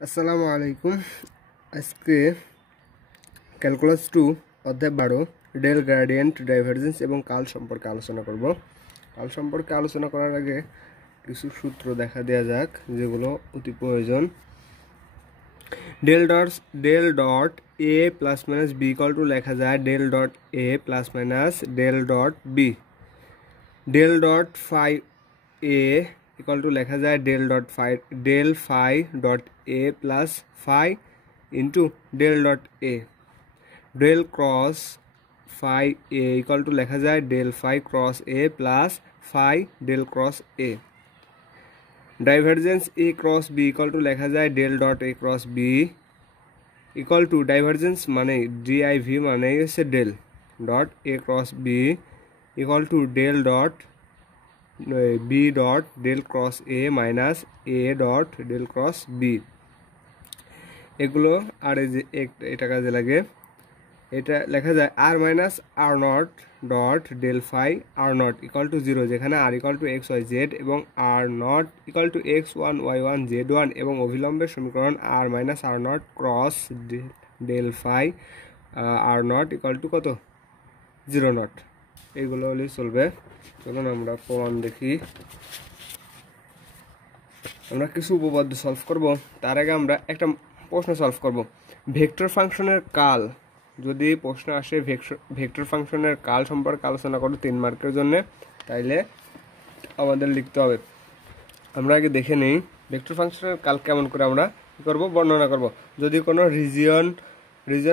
আসসালামু আলাইকুম। আজকে ক্যালকুলাস 2 অধ্যায় 12 ডেল গ্রেডিয়েন্ট ডাইভারজেন্স এবং কাল সম্পর্কে আলোচনা করব। কাল সম্পর্কে আলোচনা করার আগে কিছু সূত্র দেখা দেওয়া যাক যেগুলো অতি প্রয়োজন। Del dot A plus minus B equal to লেখা যায় del dot A plus minus del dot B. Del dot phi A equal to লেখা যায় del phi dot A plus phi into del dot A. Del cross phi A equal to লেখা যায় del phi cross A plus phi del cross A. Divergence A cross B equal to লেখা যায় del dot A cross B equal to divergence মানে D I V মানে হচ্ছে del dot A cross B equal to del dot B dot del cross A minus A dot del cross B. এগুলো আর এই যে এটা কাজে লাগে, এটা লেখা যায় R minus R not dot del phi R not equal to 0, যেখানে R equal to X Y Z এবং R not equal to X one Y one Z one এবং অভিলম্বের সমীকরণ R minus R not cross del phi R not equal to কত 0 not. এইগুলো হলেই চলবে। চলুন আমরা প্রমাণ দেখি। আমরা কিছু উপপাদ্য সলভ করব, তার আগে আমরা একটা প্রশ্ন সলভ করব। ভেক্টর ফাংশনের কাল, যদি প্রশ্ন আসে ভেক্টর ফাংশনের কাল সম্পর্কে আলোচনা করো 3 মার্কের জন্য, তাইলে আমাদের লিখতে হবে। আমরা আগে দেখে নেই ভেক্টর ফাংশনের কাল কেমন করে আমরা করব, বর্ণনা করব। যদি কোনো রিজিয়ন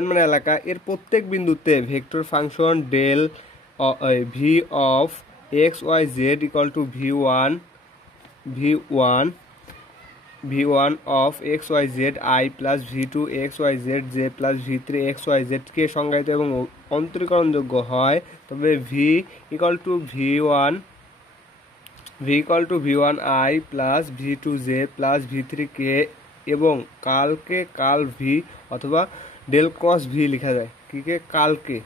মানে এলাকা, এর প্রত্যেক বিন্দুতে vector function del V of X Y Z equal to v1 of xyz I plus v2 xyz j plus v3 xyz কে সংজ্ঞায়িত এবং অন্তরীকরণযোগ্য হয়, তবে v equal to v1 I plus v2 j plus v3 k এবং কালকে কাল v অথবা del cross v লেখা যায়। কে কালকে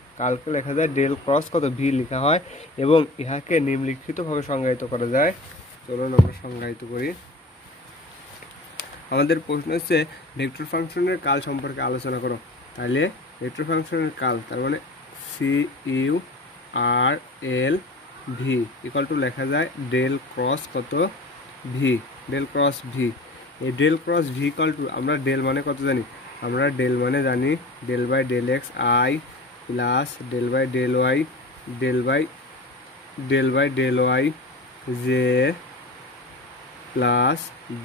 লেখা যায় ডেল ক্রস কত v লেখা হয় এবং ইহাকে নিম্নলিখিতভাবে সংজ্ঞায়িত করা যায়। চলুন আমরা সংজ্ঞায়িত করি। আমাদের প্রশ্ন হচ্ছে ভেক্টর ফাংশনের কাল সম্পর্কে আলোচনা করো। তাহলে ভেক্টর ফাংশনের কাল তার মানে C U R L V equal to লেখা যায় ডেল ক্রস কত ভি, ডেল ক্রস ভি। এই del cross V equal to, আমরা ডেল মানে কত জানি, আমরা ডেল মানে জানি del by del x I plus del by del Y del Y J plus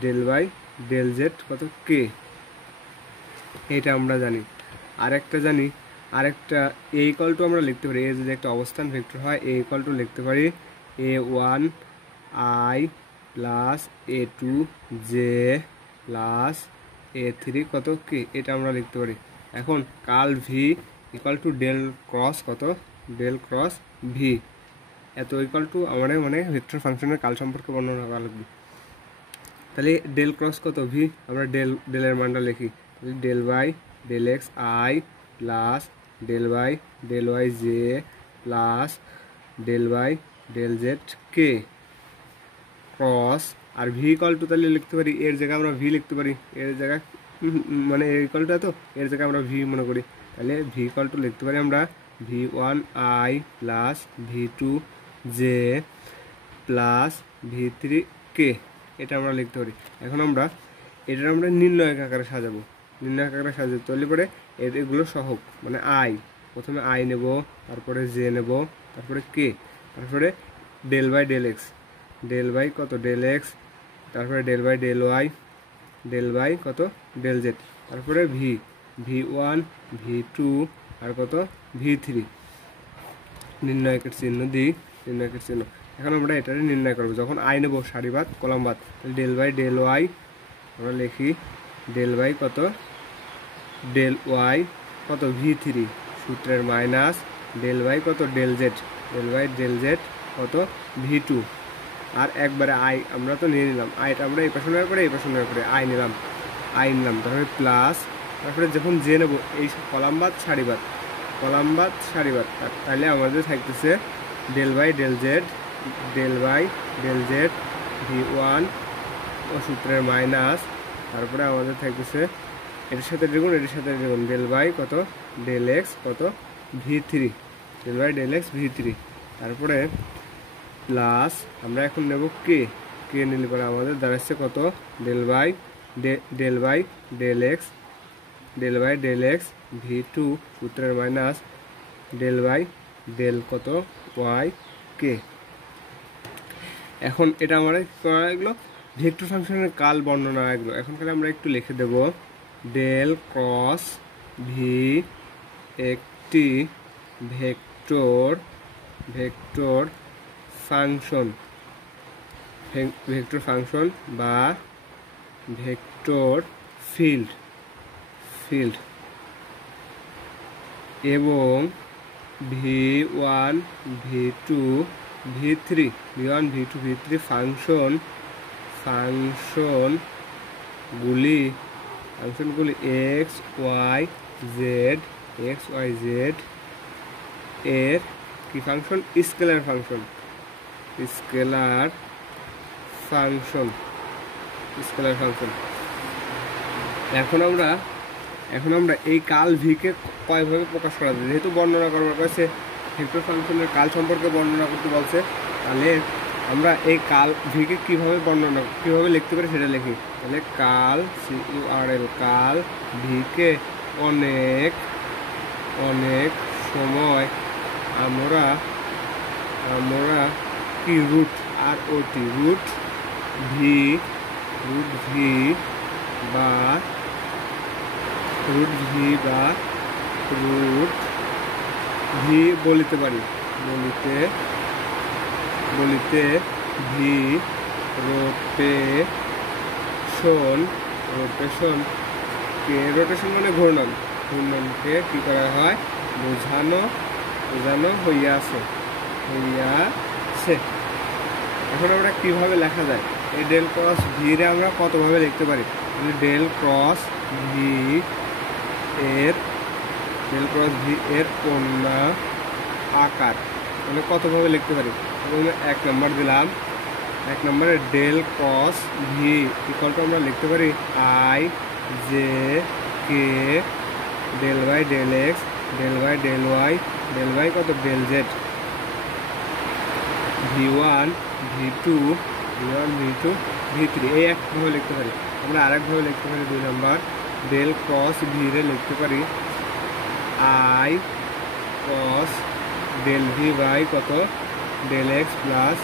del by del Z কত কে, এটা আমরা জানি। আরেকটা এ ইকুয়াল টু আমরা লিখতে পারি, এ যদি একটা অবস্থান ভেক্টর হয় এ ইকুয়াল টু লিখতে পারি a1 i plus a2 j plus a3 কত কে, এটা আমরা লিখতে পারি। এখন curl V equal to del cross কত ডেল ক্রস ভি, এত ইকুয়াল টু আমাদের মানে ভেক্টর ফাংশনের কাল সম্পর্কে বর্ণনা করা লাগবে। তাহলে ডেল ক্রস কত ভি, আমরা ডেলের মানটা লিখি, তাহলে del by del x I plus del by del Y J plus del by del Z K cross আর ভি ইকুয়াল টু তাহলে লিখতে পারি, এর জায়গায় আমরা ভি লিখতে পারি, এর জায়গায় মানে এর ইকুয়াল টু এত, এর জায়গায় আমরা ভি মনে করি, তাহলে ভি ইকুয়াল টু লিখতে পারি আমরা v1 i plus v2 j plus v3 কে, এটা আমরা লিখতে পারি। এখন আমরা নির্ণয়ক আকারে সাজাবো, তৈরি করে এগুলো সহগ মানে আই, প্রথমে আই নেব, তারপরে জে নেব, তারপরে কে, তারপরে del by del x, del by কত ডেল এক্স, তারপরে del by del Y, del by কত ডেল জেড, তারপরে v1 v2 আর কত v3, নির্ণয়কের চিহ্ন দিই, নির্ণয়কের চিহ্ন। এখন আমরা এটারে নির্ণয় করবো, যখন আই নেব সারিবাদ কলামবাদ, ডেল বাই ডেল ওয়াই আমরা লিখি ডেল বাই কত ডেল ওয়াই কত v3 সূত্রের মাইনাস ডেল বাই কত ডেল জেড কত v2, আর একবারে আই আমরা তো নিয়ে নিলাম, আইটা আমরা এই পাশে নেওয়ার পরে আই নিলাম, তারপরে প্লাস, তারপরে যখন জে নেব এই কলামবাদ সারিবাদ তাহলে আমাদের থাকতেছে del by del Z v1 ও সূত্রের মাইনাস তারপরে আমাদের থাকতেছে এটার সাথে দ্বিগুণ, এটার সাথে দ্বিগুণ, ডেল বাই কত ডেল এক্স কত v3, del by del x v3। তারপরে প্লাস আমরা এখন নেব কে, কে নিলে পরে আমাদের দাঁড়াচ্ছে কত del by del x v2 সূত্রের মাইনাস ডেল বাই ডেল কত ওয়াই কে। এখন এটা আমরা করা লাগলো ভেক্টর ফাংশনের কাল বর্ণনা লাগলো। এখন তাহলে আমরা একটু লিখে দেব ডেল ক্রস ভি একটি ভেক্টর ফাংশন বা ভেক্টর ফিল্ড এবং v1 v2 v3 ফাংশনগুলি xyz এর কি ফাংশন স্কেলার ফাংশন। এখন আমরা এই কাল ভিকে কয়ভাবে প্রকাশ করা যায়, যেহেতু বর্ণনা করবার কাছে ভেক্টর ফাংশনের কাল সম্পর্কে বর্ণনা করতে বলছে, তাহলে আমরা এই কাল ভিকে কিভাবে লিখতে পারি সেটা লিখি। তাহলে কাল CURL কাল ভিকে অনেক সময় আমরা কি রুট ভি বা রুট ভি বলিতে পারি, বলিতে ভি রোটেশন কে, রোটেশন মানে ঘূর্ণনকে কি করা হয় বোঝানো হইয়াছে। এখন আমরা কিভাবে লেখা যায়, এই ডেল ক্রস ভি রে আমরা কতভাবে লিখতে পারি। ডেল ক্রস ভি এর কন্যা আকার মানে কতভাবে লিখতে পারি। এক নম্বর দিলাম, এক নম্বরে del cross V equal to আমরা লিখতে পারি I J K del by del x del by del Y del by কত del Z v1 v2 v3। এই একভাবে লিখতে পারি। আমরা আরেকভাবে লিখতে পারি 2 নম্বর ডেল ক্রস ভি রে লিখতে পারি I cross del V by কত del x plus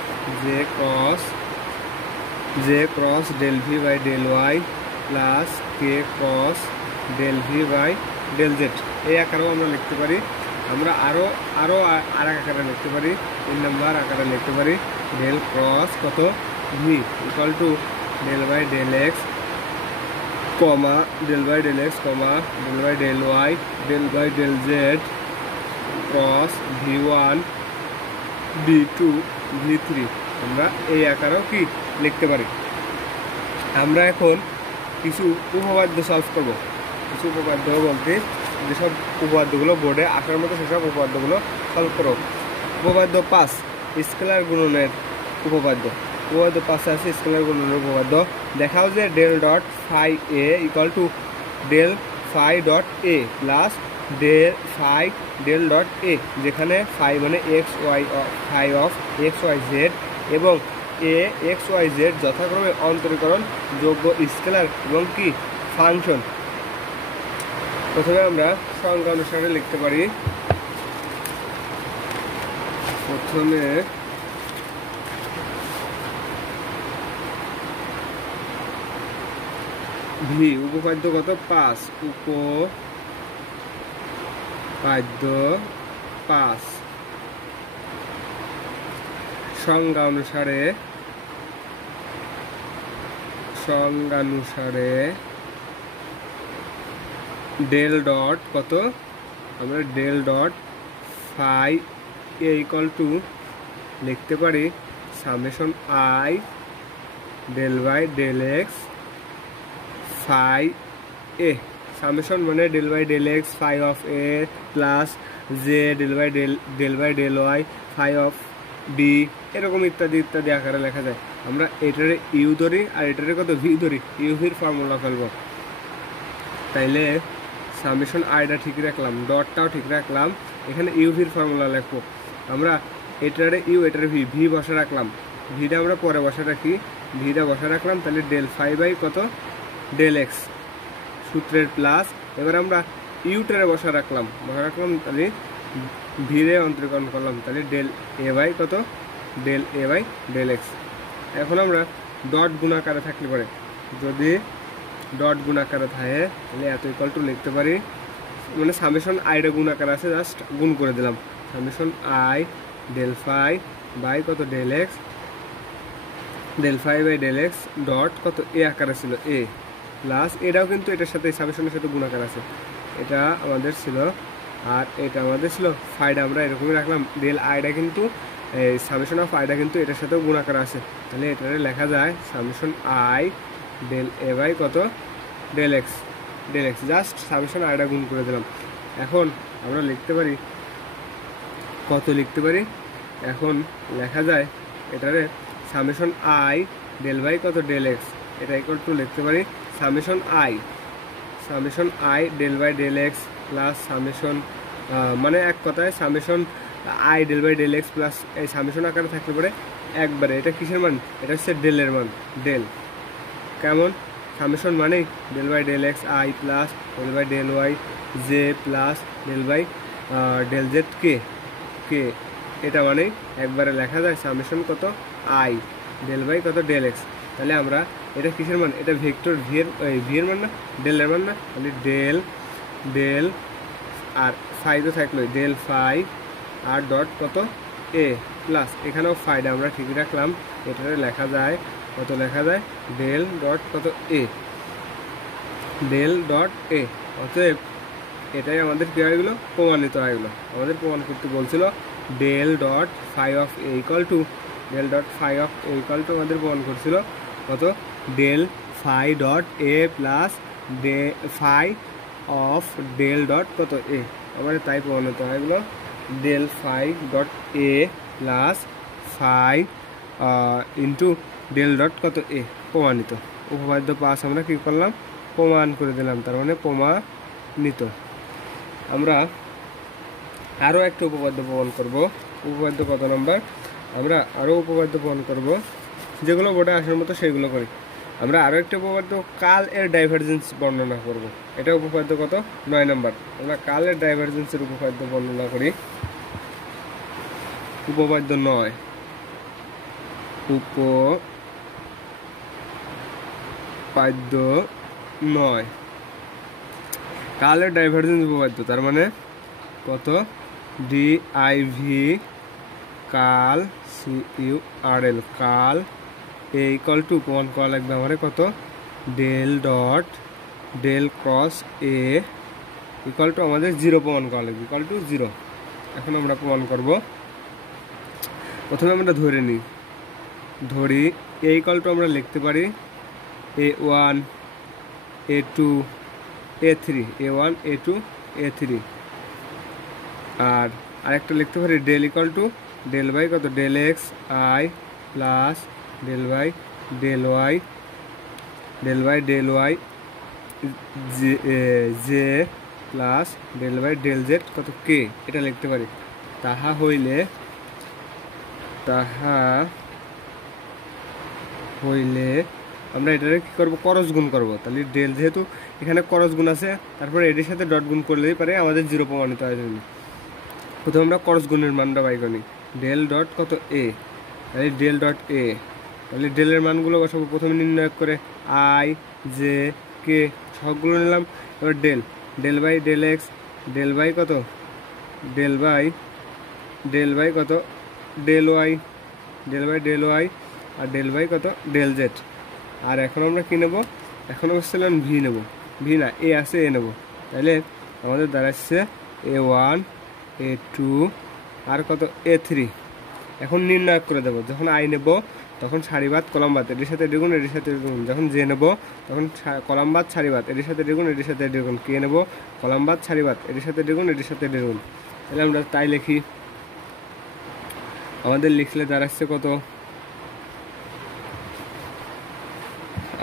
J cross del V by del Y plus K cross del V by del Z. এই আকারেও আমরা লিখতে পারি। আমরা আরও আরেক আকারে লিখতে পারি, 3 নম্বর আকারে লিখতে পারি ডেল ক্রস কত V equal to del by del X comma del by del by del Y del by del Z cross v1 v2 v3। আমরা এই আকারেও কি লিখতে পারি। আমরা এখন কিছু উপপাদ্য সলভ করব। কিছু উপপাদ্য বলতে যেসব উপপাদ্যগুলো বোর্ডে আসার মতো সেসব উপপাদ্যগুলো সলভ করো। উপপাদ্য 5 স্কেলার গুণনের উপপাদ্য। উপপাদ্য 5 আছে স্কেলার গুণনের উপপাদ্য। দেখাও যে del dot phi A equal to del phi dot A plus phi del dot A, যেখানে ফাই মানে phi of X Y Z এবং এ এক্স ওয়াই জেড যথাক্রমে অন্তরীকরণ যোগ্য স্কেলার এবং কি ফাংশন। প্রথমে আমরা সংজ্ঞা অনুসারে লিখতে পারি। প্রথমে ভি উপপাদ্য কত 5 উপপাদ্য 5 সংজ্ঞা অনুসারে ডেল ডট কত আমরা del dot phi A equal to লিখতে পারি summation I del by del X phi A. Summation মানে del by del X phi of A plus J del by del Y phi of B, এরকম ইত্যাদি ইত্যাদি আকারে লেখা যায়। আমরা এটারে ইউ ধরি আর এটারে কত ভি ধরি, ইউভির ফর্মুলা ফেলবো। তাইলে সামেশন আইটা ঠিক রাখলাম, ডটটাও ঠিক রাখলাম, এখানে ইউভির ফর্মুলা লিখবো। আমরা এটারে ইউ এটারে ভি, ভি বসা রাখলাম, ভিটা আমরা পরে বসা রাখি, ভিটা বসা রাখলাম। তাহলে ডেল ফাই বাই কত ডেল এক্স সূত্রের প্লাস। এবার আমরা ইউটারে বসা রাখলাম, তাহলে ভিরে অন্তরীকরণ করলাম, তাহলে ডেল এ বাই কত del A by del X. এখন আমরা ডট গুণাকারে থাকলে পরে, যদি ডট গুণাকারে থাকে তাহলে এত ইকুয়াল টু লিখতে পারি, মানে সামেশন আইটা গুণাকার আছে, জাস্ট গুণ করে দিলাম। Summation I del phi by কত del x, del phi by del x dot কত এ আকারে ছিল এ, প্লাস এটাও কিন্তু এটার সাথে সামেশনের সাথে গুণাকার আছে, এটা আমাদের ছিল আর এটা আমাদের ছিল। ফাইডা আমরা এরকমই রাখলাম, ডেল আইটা কিন্তু এই সামেশন অফ আইটা কিন্তু এটার সাথেও গুণাকার আছে। তাহলে এটারে লেখা যায় summation I del A by কত ডেল এক্স, জাস্ট সামেশন আইটা গুণ করে দিলাম। এখন আমরা লিখতে পারি কত লিখতে পারি, এখন লেখা যায় এটারে সামেশন আই ডেল বাই কত ডেল এক্স, এটা ইকুয়াল টু লিখতে পারি summation I del by del x plus summation, মানে এক কথায় summation I del by del x plus এই সামেশন আকারে থাকলে পরে একবারে এটা কিসের মান, এটা হচ্ছে ডেলের মান, ডেল কেমন সামেশন মানে del by del x I plus del by del Y J plus del by del Z K, এটা মানে একবারে লেখা যায় সামেশন কত আই ডেল বাই কত ডেল এক্স। তাহলে আমরা এটা কিসের মান, এটা ভেক্টর ভি এর মান না, ডেলের মান না, তাহলে ডেল আর ফাই তো থাকলো ডেল ফাই আর ডট কত এ প্লাস, এখানেও ফাইডা আমরা ঠিকই রাখলাম, এটারে লেখা যায় কত, লেখা যায় ডেল ডট কত এ, ডেল ডট এ। অতএব এটাই আমাদের কী হয়ে গেলো, প্রমাণিত হয়ে গেলো। আমাদের প্রমাণ করতে বলছিল del dot phi of A equal to, del dot phi of A equal to আমাদের প্রমাণ করছিল কত, del phi dot A plus phi of del dot কত এ, আমাদের তাই প্রমাণিত হয়ে গেলো del phi dot A plus phi into del dot কত এ, প্রমাণিত। উপপাদ্য পাস আমরা কী করলাম, প্রমাণ করে দিলাম, তার মানে প্রমাণিত। আমরা আরও একটা উপপাদ্য প্রমাণ করব, উপপাদ্য কত নম্বর, আমরা আরও উপপাদ্য প্রমাণ করব, যেগুলো বোর্ডে আসার মতো সেগুলো করি। আমরা আরও একটা উপপাদ্য কাল এর ডাইভারজেন্স বর্ণনা করব, এটা উপপাদ্য কত 9 নম্বর। আমরা কাল এর ডাইভারজেন্সের উপপাদ্য বর্ণনা করি, উপপাদ্য 9, উপপাদ্য 9 কালের ডাইভারজেন্স উপপাদ্য, তার মানে কত D I V curl C U R L, curl A equal to প্রমাণ করা লাগবে আমার কত del dot del cross A equal to আমাদের 0 প্রমাণ করা লাগবে, ইকুয়াল টু 0। এখন আমরা প্রমাণ করব, প্রথমে আমরা ধরে নিই, ধরি এ ইকুয়াল টু আমরা লিখতে পারি A1 A2 A3, A1 A2 A3, আর আরেকটা লিখতে পারি del equal to del by কত del x I plus del by del Y J plus del by del Z কত কে, এটা লিখতে পারি। তাহা হইলে আমরা এটারে কী করবো, করস গুণ করবো। তাহলে ডেল যেহেতু এখানে করস গুণ আছে, তারপরে এটির সাথে ডট গুণ করলেই পারে আমাদের 0 প্রমাণিত হয়ে যাবে। প্রথমে আমরা করস গুণের মানটা বাই করি, ডেল ডট কত এ, তাহলে ডেল ডট এ, তাহলে ডেলের মানগুলো বসাবো, প্রথমে নির্ণয় করে আই জে কে সবগুলো নিলাম। এবার del by del x, del by কত ডেল বাই কত ডেল ওয়াই আর ডেল বাই কত ডেল জেড। আর এখন আমরা কী নেব, এখন বলছিলাম ভি নেব, ভি না এ আছে এ নেব। তাহলে আমাদের দাঁড়াচ্ছে A1 A2 আর কত A3। এখন নির্ণয় করে দেবো, যখন আই নেব তখন সারিবাদ কলামবাদ এটির সাথে দ্বিগুণ এটির সাথে দ্বিগুণ, যখন জে নেব তখন কলামবাদ সারিবাদ এটির সাথে দ্বিগুণ এটির সাথে দ্বিগুণ, কে নেব কলামবাদ সারিবাদ এটির সাথে দ্বিগুণ এটির সাথে দ্বিগুণ। তাহলে আমরা তাই লিখি, আমাদের লিখলে দাঁড়াচ্ছে কত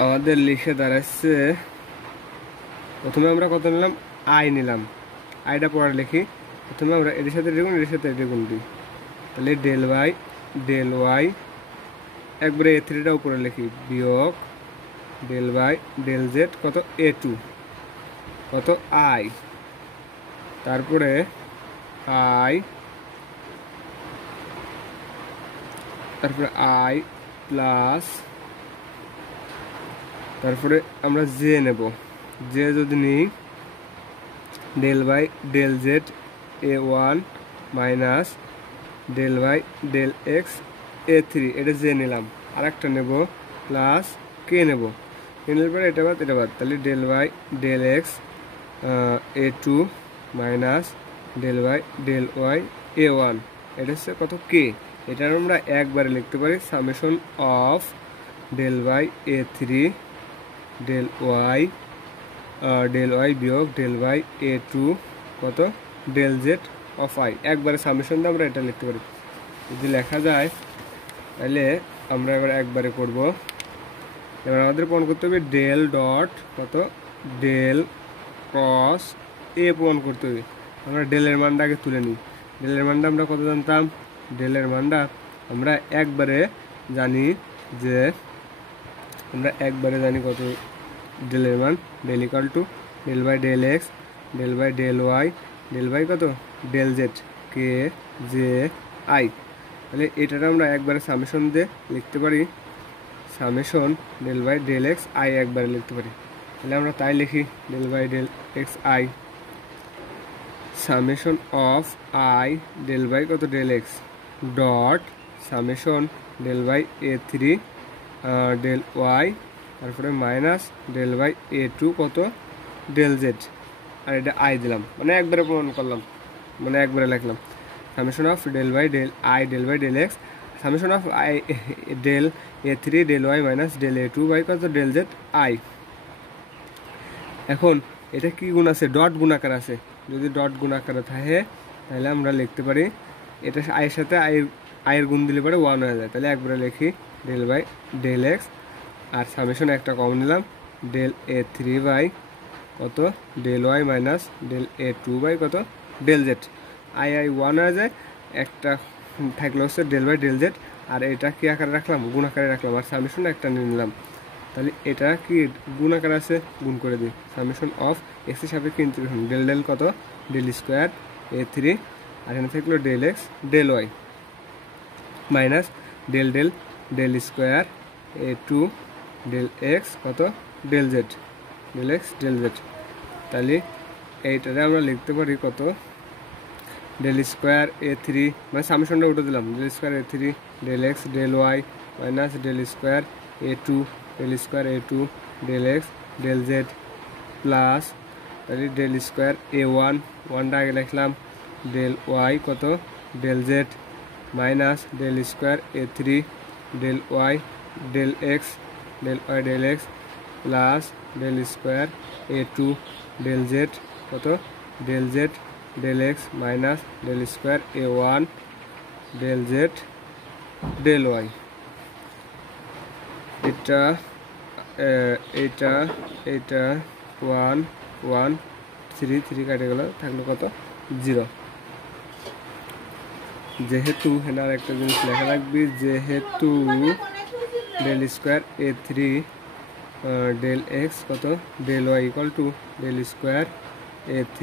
আমাদের লিখে দাঁড়াচ্ছে, প্রথমে আমরা কত নিলাম, আই নিলাম, আইটা পরে লিখি। প্রথমে আমরা এর সাথে এর সাথে গুণ দিই, তাহলে ডেল ওয়াই একবারে A3টা উপরে লিখি, বিয়োগ ডেল ওয়াই ডেল জেড কত A2 কত আই, তারপরে আই প্লাস, তারপরে আমরা জে নেব, জে যদি নিই del Y del Z A1 minus del Y del X A3, এটা জে নিলাম। আর একটা নেব প্লাস কে নেব, নিলে পরে এটা বাদ, তাহলে del Y del X A2 minus del Y A1, এটা হচ্ছে কত কে। এটা আমরা একবারে লিখতে পারি summation of del Y A3 del Y বিয়োগ ডেল ওয়াই A2 কত ডেল জেড অফ আই, একবারে সামেশন দিয়ে আমরা এটা লিখতে পারি। যদি লেখা যায় তাহলে আমরা এবার একবারে করব। এবার আমাদের প্রমাণ করতে হবে ডেল ডট কত ডেল ক্রস এ প্রমাণ করতে হবে। আমরা ডেলের মানটা আগে তুলে নিই। ডেলের মানটা আমরা কত জানতাম, ডেলের মানটা আমরা একবারে জানি যে, আমরা একবারে জানি কত ডেলের মান, del equal to del by del x del by del y কত del Z k j i. তাহলে এটা আমরা একবারে সামেশন দিয়ে লিখতে পারি, summation del by del x i একবারে লিখতে পারি। তাহলে আমরা তাই লিখি del by del x i summation of I del by কত del x dot summation del by A3 del y, তারপরে মাইনাস ডেল বাই A2 কত ডেল জেড, আর এটা আই দিলাম, মানে একবারে প্রমাণ করলাম, মানে একবারে লিখলাম summation of del by del X summation of I del A3 del Y minus del A2 by কত ডেল জেড আই। এখন এটা কি গুণ আছে, ডট গুণাকার আছে, যদি ডট গুণাকারে থাকে তাহলে আমরা লিখতে পারি এটা আইয়ের সাথে আইয়ের গুণ দিলে পরে 1 হয়ে যায়। তাহলে একবারে লিখি ডেল বাই ডেল এক্স, আর সামেশন একটা কমন নিলাম ডেল A3 বাই কত del Y minus del A2 by কত ডেল জেড। আই 1 হয়ে যায়, একটা থাকলে হচ্ছে ডেল বাই ডেল জেড, আর এটা কি আকারে রাখলাম, গুণ আকারে রাখলাম, আর সামেশন একটা নিয়ে নিলাম। তাহলে এটা কি গুণ আকারে আছে, গুণ করে দিই সামেশন অফ এক্স এর সাপেক্ষে ইন্টিগ্রেশন ডেল ডেল কত ডেল স্কোয়ার A3, আর এখানে থাকলো del x del Y minus del del del square A2 del x কত del z del x del z. তাহলে এইটারে আমরা লিখতে পারি কত ডেল স্কোয়ার A3, মানে সামেশনটা উঠে দিলাম, del square A3 del x del Y minus del square A2 del square A2 del x del z plus, তাহলে ডেল স্কোয়ার A1 ওয়ানটা আগে লিখলাম ডেল ওয়াই কত del z minus del square A3 del Y del x del x plus del square A2 del Z কত del z del x minus del square A1 del z del y. এটা 1 1 3 কাটে গেল, থাকলো কত 0। যেহেতু এখানে আর একটা জিনিস লেখা রাখবি, যেহেতু del square A3 del x কত del y equal to del square A3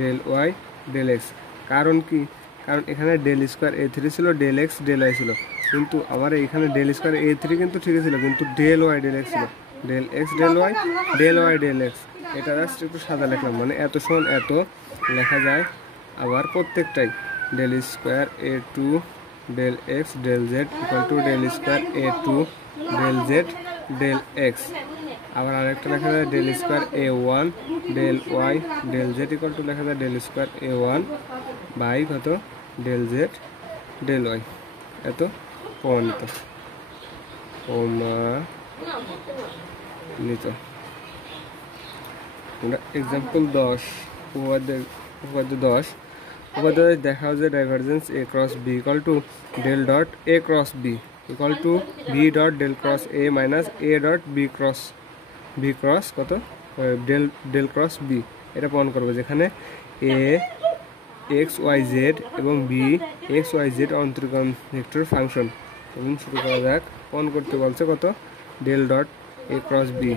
del Y del x. কারণ কি, কারণ এখানে ডেল স্কোয়ার A3 ছিল, ডেল এক্স ডেল ওয়াই ছিল, কিন্তু আবার এখানে ডেল স্কোয়ার A3 কিন্তু ঠিক ছিল, কিন্তু ডেল ওয়াই ডেল এক্স ছিল, del x del Y del x. এটা জাস্ট একটু সাদা লিখলাম, মানে এত সমান এত লেখা যায়। আবার প্রত্যেকটাই del square A2 del x del z equal to del square A2 del z del x. আবার আরেকটা লেখা যায় del square A1 del Y del z equal to লেখা যায় ডেল স্কোয়ার A1 বাই কত ডেল জেড ডেল ওয়াই। এত প্রমাণিত আমরা এক্সাম্পল 10 উপপাদ্য 10 দেখা যায় divergence A cross B equal to del dot A cross B। Equal to B dot del cross A minus A dot B cross কত del cross B. এটা প্রমাণ করবো যেখানে এ এক্স ওয়াই জেড এবং B x Y z অন্তরীকরণ vector function. এবং শুরু করা যাক। প্রমাণ করতে বলছে কত del dot A cross B.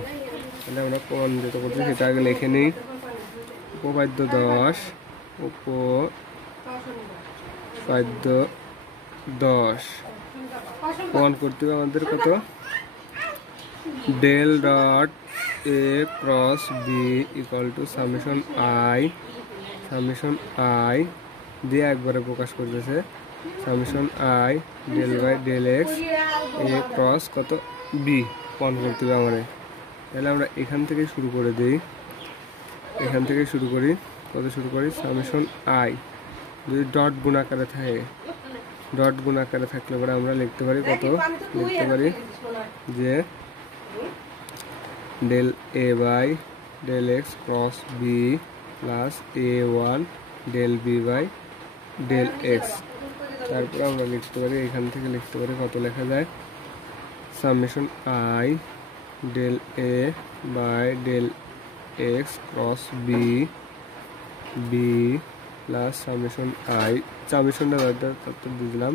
তাহলে আমরা প্রমাণ যেটা করছি সেটা আগে লিখে নিই। উপপাদ্য 10 প্রমাণ করতে হবে আমাদের কত del dot A cross B equal to summation i দিয়ে একবারে প্রকাশ করতেছে summation I del by del x A cross কত বি প্রমাণ করতে হবে আমাদের। তাহলে আমরা এখান থেকে শুরু করে দিই, এখান থেকে শুরু করি কত শুরু করি সামেশন আই যদি ডট গুণ আকারে থাকে, ডট গুণ আকারে থাকলে পরে আমরা লিখতে পারি কত লিখতে পারি যে del A by del x cross B plus A one del B by del x. তারপরে আমরা লিখতে পারি এখান থেকে লিখতে পারি কত লেখা যায় summation I del A by del x cross B plus summation i সামেশনটা দিয়ে দিলাম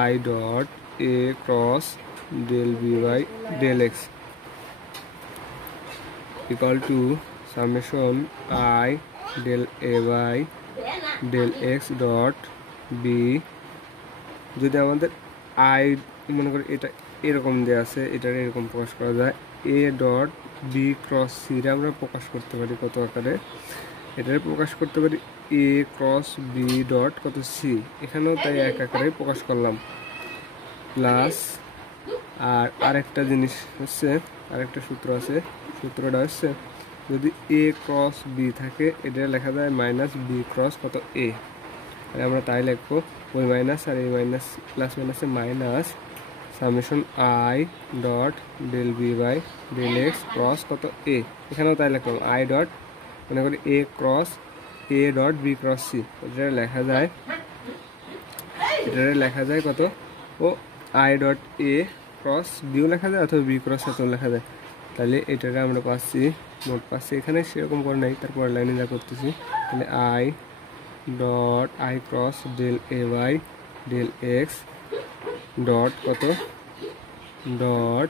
i dot A cross del B by del x equal to summation I del A by del x dot B. যদি আমাদের I মনে করি এটা এরকম দেওয়া আছে, এটা এরকম প্রকাশ করা যায় A dot B cross C রে আমরা প্রকাশ করতে পারি কত আকারে, এটারে প্রকাশ করতে পারি এ ক্রস বি ডট কত সি, এখানেও তাই এক আকারে প্রকাশ করলাম। প্লাস আরেকটা জিনিস হচ্ছে আরেকটা সূত্র আছে, সূত্রটা হচ্ছে যদি এ ক্রস বি থাকে এটা লেখা যায় মাইনাস বি ক্রস কত এ। আর আমরা তাই লিখবো ওই মাইনাস আর এই মাইনাস প্লাস মাইনাসে minus summation i dot del B by del x cross কত এ। এখানেও তাই লিখলাম আই ডট মনে করি A cross A dot B cross C, এটা লেখা যায় কত ও আই ডট এ ক্রস বিও লেখা যায় অথবা বি ক্রস এত লেখা যায়। তাহলে এটাকে আমরা পাচ্ছি মোট পাচ্ছি এখানে সেরকম করে নাই, তারপর লাইনে যা করতেছি তাহলে i dot i cross del A by del x dot কত dot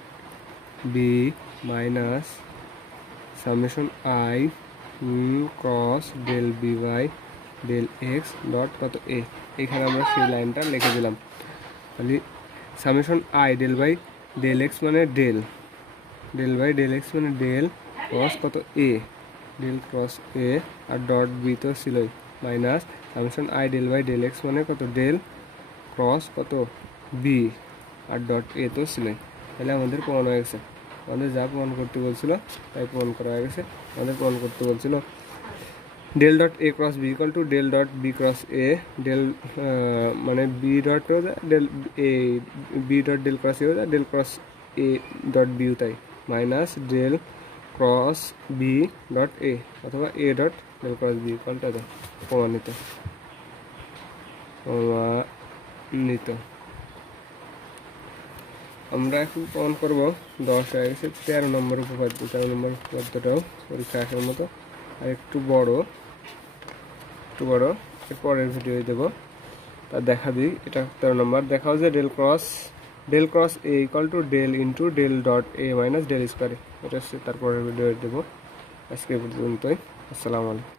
B minus summation i cross del B by del x dot কত এ। এখানে আমরা সেই লাইনটা লিখে দিলাম। তাহলে summation I del by del x মানে ডেল বাই ডেল এক্স মানে ডেল ক্রস কত এ ডেল ক্রস এ আর ডট বি তো ছিলই minus summation I del by del x মানে কত ডেল ক্রস কত বি আর ডট এ তো ছিলই। তাহলে আমাদের প্রমাণ হয়ে গেছে, আমাদের যা প্রমাণ করতে বলছিল তাই প্রমাণ করা হয়ে গেছে। আমাদের প্রমাণ করতে বলছিল del dot A cross B equal to del dot B cross A del মানে বি ডট হয়ে যায় del A B dot del cross A হয়ে যায় ডেল ক্রস এ ডট বিও তাই minus del cross B dot A অথবা A dot del cross B কোনটা দেয় প্রমাণিত। আমরা এখন প্রমাণ করবো 10 হয়ে গেছে 13 নম্বর উপপাদ্য। 13 নম্বর উপপাদ্যটাও পরীক্ষা আসার মতো আর একটু বড় পরের ভিডিও দেবো তা দেখা দিই। এটা 13 নম্বর দেখাও যে del cross A equal to del into del dot A minus del square. এটা হচ্ছে তারপরের ভিডিও দেবো। আজকে পর্যন্তই, আসসালামু আলাইকুম।